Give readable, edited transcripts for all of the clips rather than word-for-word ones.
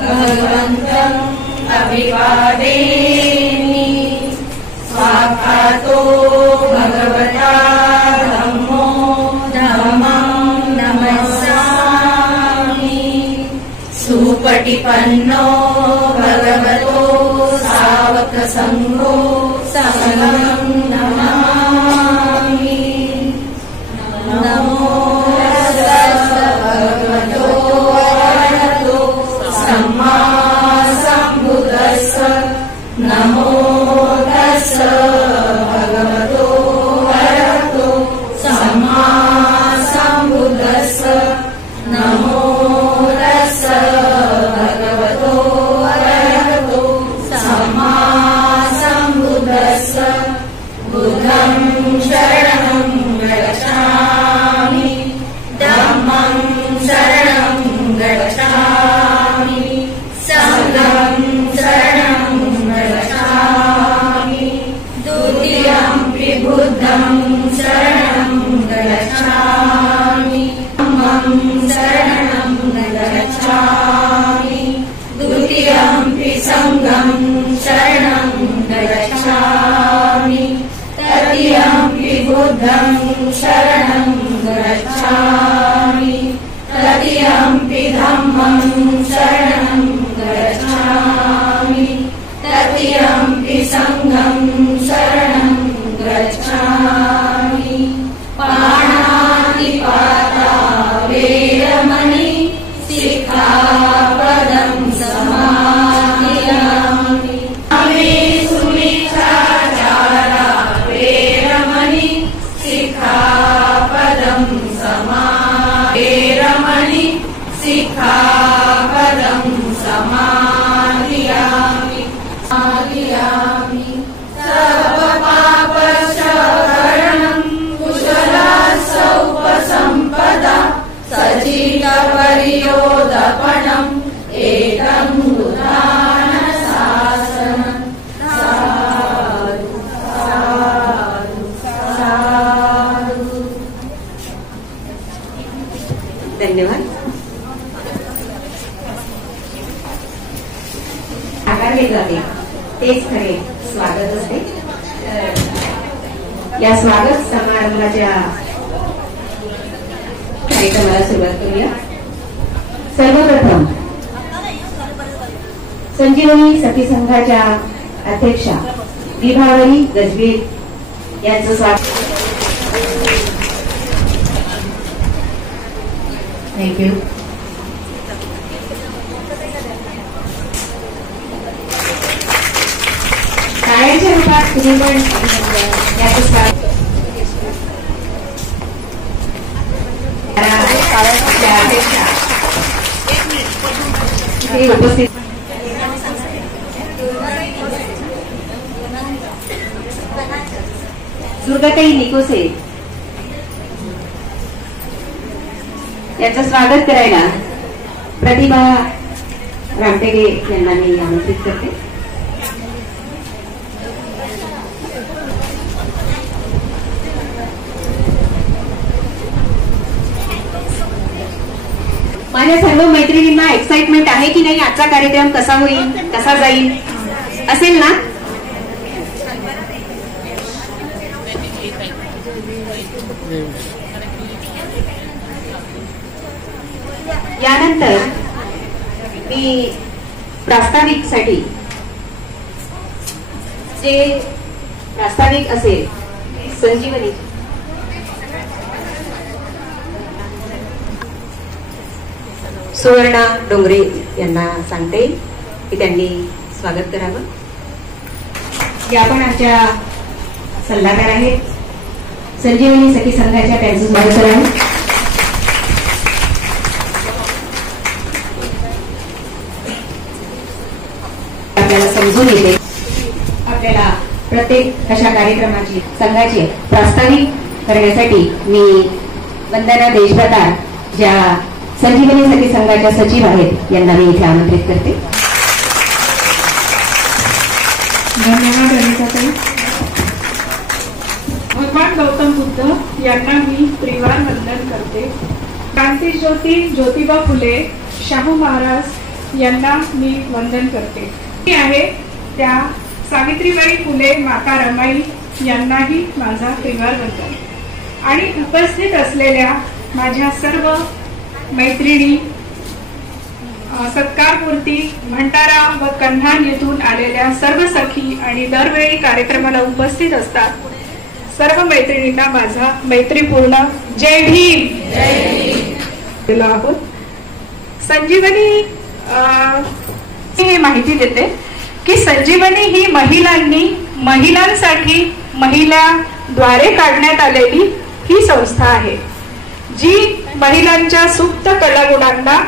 भगवन्तं अभिवादेमि स्वाक्षातो भगवता धम्मो धम्मं नमस्सामि सुपटिपन्नो भगवतो सावक संघो संघं नमामि नमो भगवतो अरहतो सम्मा सम्बुद्धस्स नमो भगवतो अरहतो सम्मा सम्बुद्धस्स नमो भगवतो अरहतो सम्मा सम्बुद्धस्स बुद्धं शरणं गच्छामि धम्मं शरणं गच्छामि संघं शरणं गच्छामि द्वितीयंपि बुद्धं शरणं गच्छामि धम्मं शरणं गच्छामि द्वितीयंपि संघं शरणं गच्छामि तृतीयंपि बुद्धं शरणं गच्छामि तृतीयंपि धम्मं शरणं गच्छामि तृतीयंपि संघं शरणं गच्छामि पाणातिपाता वेरमणि सिक्खापदं समादयामि अमे सुमिच्छाचारा वेरमणि सिक्खापदं वेरमणि सिक्खापदं समादयामि सर्वपापक्षहरणं कुशलसौपसम्पदा सचितपरियोदपणम् एकं उदानशासनं साधु साधु साधु। धन्यवाद। आकारले जाते तेच खरे स्वागत असते। या स्वागत समारंभाच्या कार्यक्रमाला सुरुवात करूया। सर्वप्रथम संजीवनी सखी संघाच्या अध्यक्षा विभावरी गजबीर यांचं स्वागत। थँक्यू। टाळ्यांच्या रूपात तुम्ही पण याचं स्वागत। उपस्थित दुर्गाताई निकोसे याचं स्वागत करायला प्रतिभा रामटेके यांना मी आमंत्रित करते। माझ्या सर्व मैत्रिणींना एक्साइटमेंट आहे की नाही आजचा कार्यक्रम कसा होईल कसा जाईल असेल ना? यानंतर मी प्रास्ताविक साठी जे प्रास्ताविक असेल संजीवनी सुवर्णा डोंगरे यांना सांगते की त्यांनी स्वागत करावं। या पण आमच्या सल्लागार आहेत संजीवनी सखी संघाच्या, त्यांचं स्वागत करावं। आपल्याला समजून येते आपल्याला प्रत्येक अशा कार्यक्रमाची संघाची प्रास्ताविक करण्यासाठी मी वंदना देशभ्रतार ज्या संजीवनी सखी संघाच्या सचिव आहेत यांना मी इथे आमंत्रित करते। धन्यवाद अनिताताई। भगवान गौतम बुद्ध यांना मी त्रिवार वंदन करते। क्रांती ज्योती ज्योतिबा फुले शाहू महाराज यांना मी वंदन करते. मी आहे त्या सावित्रीबाई फुले माता रमाई यांनाही माझा त्रिवार वंदन. आणि उपस्थित असलेल्या माझ्या सर्व मैत्रिणी, सत्कारपूर्ती भंडारा व कन्हान येथून आलेल्या सर्व सखी आणि दरवेळी कार्यक्रमाला उपस्थित असतात सर्व मैत्रिणींना माझा मैत्रीपूर्ण जय भीम. आहोत संजीवनी ही माहिती देते की संजीवनी ही महिलांसाठी महिलांद्वारे काढण्यात आलेली ही संस्था आहे, जी महिलांच्या सुप्त कलागुणांना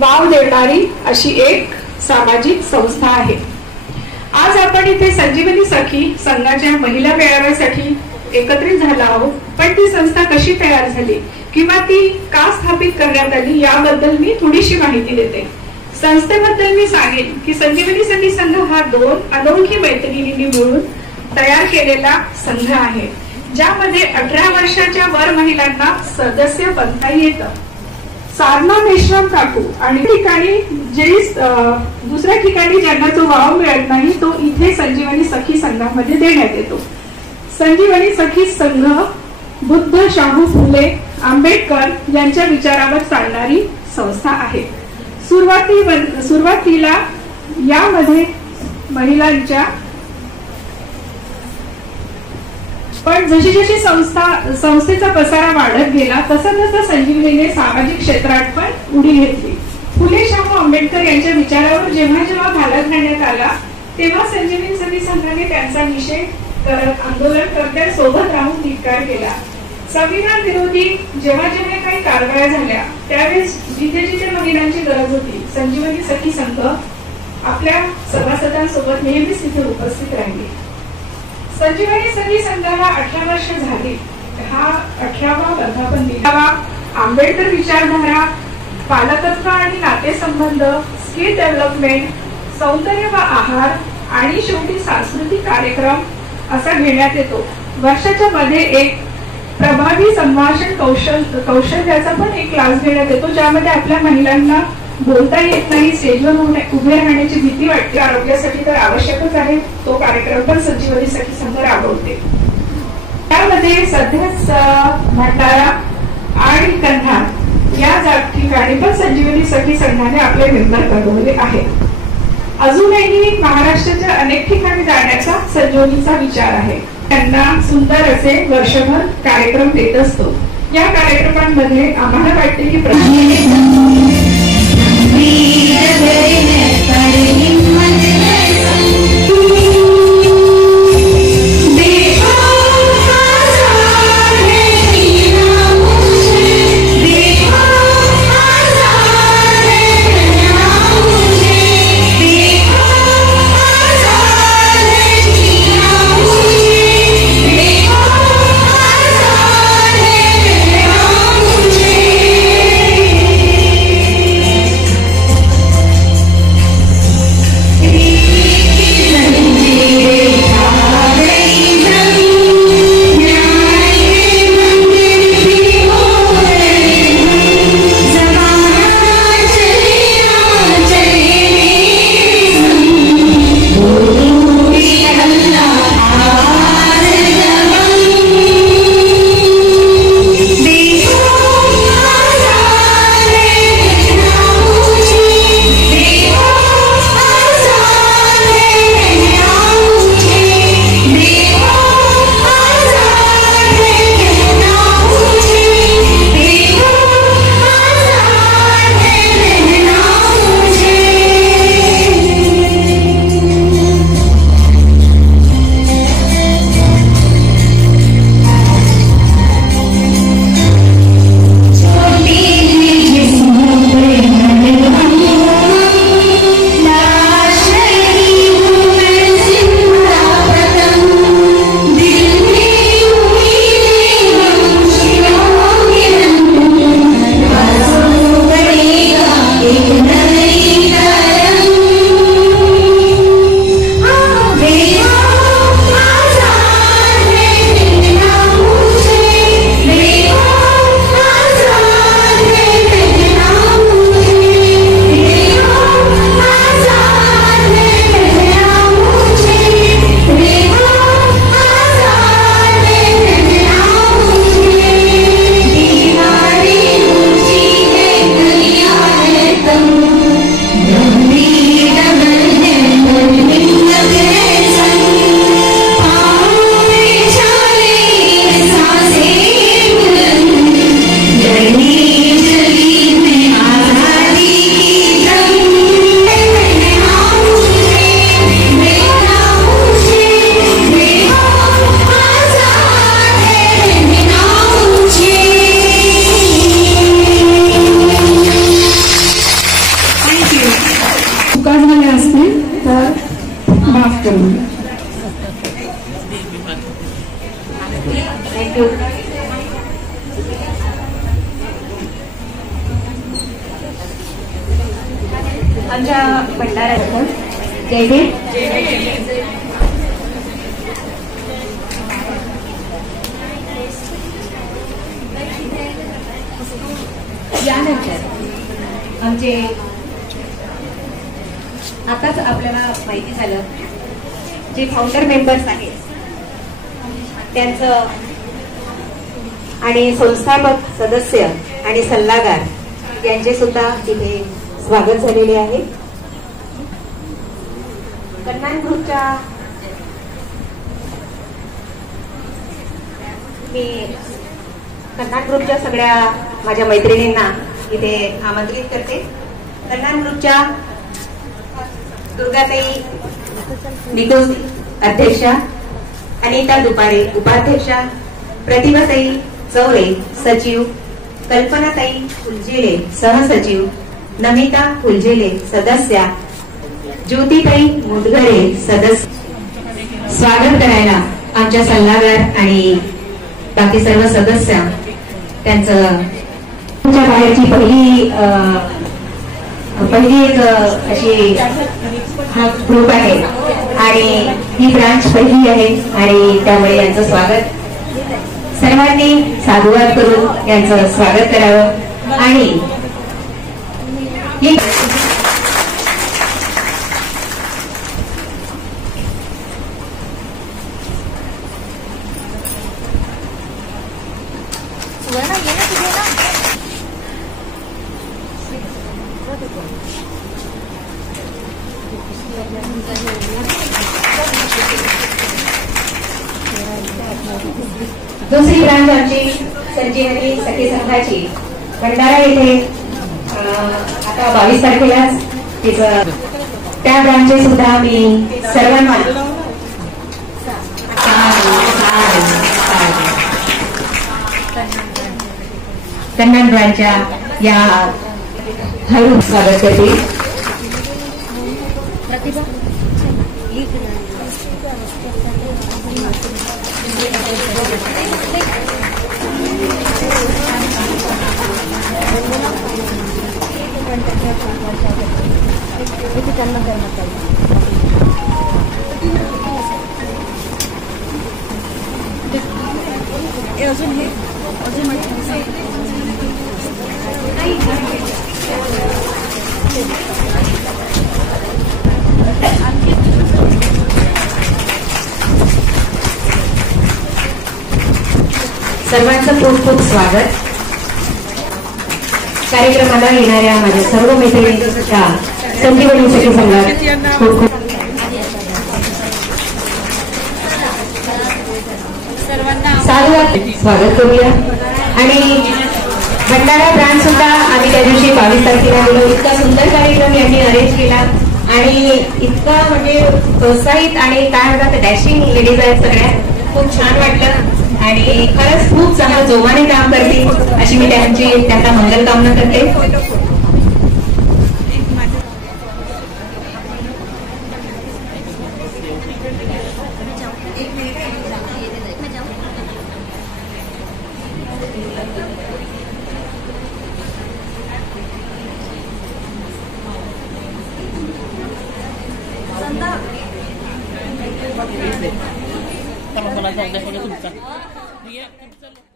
वाव देणारी अशी एक सामाजिक संस्था आहे. आज आपण इथे संजीवनी सखी संघाच्या महिला मेळाव्यासाठी एकत्रित झाला आहोत. पण ती संस्था कशी तयार झाली किंवा ती का स्थापित करण्यात आली याबद्दल मी थोडीशी माहिती देते. संस्थेबद्दल मी सांगेन की संजीवनी सखी संघ हा 2 अनोळखी मैत्रिणींनी मिळून तयार केलेला संघ आहे, ज्यामध्ये 18 वर्षाच्या वर महिलांना सदस्य बनता येतं. साधना मेश्राम काकू आणि ठिकाणी दुसऱ्या ठिकाणी ज्यांना जो वाव मिळत नाही तो इथे संजीवनी सखी संघामध्ये देण्यात येतो. संजीवनी सखी संघ बुद्ध, शाहू फुले, आंबेडकर यांच्या विचारावर चालणारी संस्था आहे. सुरुवातीला यामध्ये महिलांच्या पण जशी जशी संस्थेचा पसारा वाढत गेला तसं संजीवनीने सामाजिक क्षेत्रात पण उडी घेतली. फुले, शाहू, आंबेडकर यांच्या विचारावर जेव्हा घाला घालण्यात आला तेव्हा संजीवनी सखी संघाने त्यांचा निषेध करत आंदोलनकर्त्यांसोबत राहून धिक्कार केला. संविधान विरोधी जेव्हा काही कारवाया झाल्या त्यावेळेस जिथे जिथे महिलांची गरज होती संजीवनी सखी संघ आपल्या सभासदांसोबत नेहमीच तिथे उपस्थित राहिले. संजीवनी सखी संघाला 18 वर्ष झाली. हा 18वा वर्धापन दिन. आंबेडकर विचारधारा, पालकत्व आणि नातेसंबंध, स्किल डेव्हलपमेंट, सौंदर्य व आहार आणि शेवटी सांस्कृतिक कार्यक्रम असा घेण्यात येतो. वर्षाच्या मध्ये एक प्रभावी संभाषण कौशल्याचा पण एक क्लास घेण्यात येतो, ज्यामध्ये आपल्या महिलांना बोलता येत नाही, स्टेजवर उभे राहण्याची भीती वाटते. आरोग्यासाठी तर आवश्यकच आहे. तो कार्यक्रम पण संजीवनी सखी संघ राबवते. त्यामध्ये सध्याच भंडारा आणि कन्हान या ठिकाणी पण संजीवनी सखी संघाने आपले मेंबर करवले आहे. अजूनही महाराष्ट्राच्या अनेक ठिकाणी जाण्याचा संजीवनीचा विचार आहे. त्यांना सुंदर असे वर्षभर कार्यक्रम देत असतो. या कार्यक्रमांमध्ये आम्हाला वाटते की करून थँक्यू. आमच्या भंडाऱ्यात जय भीम. यानंतर आमचे आताच आपल्याला माहिती झालं जे फाउंडर मेंबर्स आहेत त्यांचं आणि संस्थापक सदस्य आणि सल्लागार यांचे सुद्धा तिथे स्वागत झालेले आहे. कन्नन ग्रुपच्या मी कन्नन ग्रुपच्या सगळ्या माझ्या मैत्रिणींना इथे आमंत्रित करते. कन्नन ग्रुपच्या दुर्गाताई निकोज अध्यक्षा, अनिता दुपारे उपाध्यक्षा, प्रतिभाताई चौरे सचिव, कल्पनाताई फुलझेले सहसचिव, नमिता फुलझेले सदस्या, ज्योतिताई मुदगरे सदस्य. स्वागत करायला आमच्या सल्लागार आणि बाकी सर्व सदस्य त्यांचं बाहेरची पहिली एक अशी हा ग्रुप आहे आणि ही ब्रांच पहिली आहे आणि त्यामुळे यांचं स्वागत सर्वांनी साधुवाद करून यांचं स्वागत करावं. आणि दुसरी ब्रांच आमची संजीवनी सखी संघाची भंडारा येथे आता 22 तारखेलाच तिचं त्या ब्रांचचे सुद्धा मी सर्वांना कन्नन ब्रांचच्या या हळू स्वागत करते. सर्वांचं खूप खूप स्वागत. कार्यक्रमाला येणाऱ्या माझ्या सर्व मैत्रिणींच्या संजीवनी सखी संघात खूप खूप साधुवाद स्वागत करूया. आणि भंडारा ब्रांच सुद्धा आम्ही त्या दिवशी 22 तारखेला गेलो. इतका सुंदर कार्यक्रम यांनी अरेंज केला आणि इतका म्हणजे प्रोत्साहित आणि काय म्हणतात डॅशिंग लेडीज आहेत सगळ्या. खूप छान वाटलं आणि खरंच खूप चांगलं जोमाने काम करतील अशी मी त्यांना मंगल कामना करते. Kalau bola jauh deh, tuh bisa. Iya, bisa.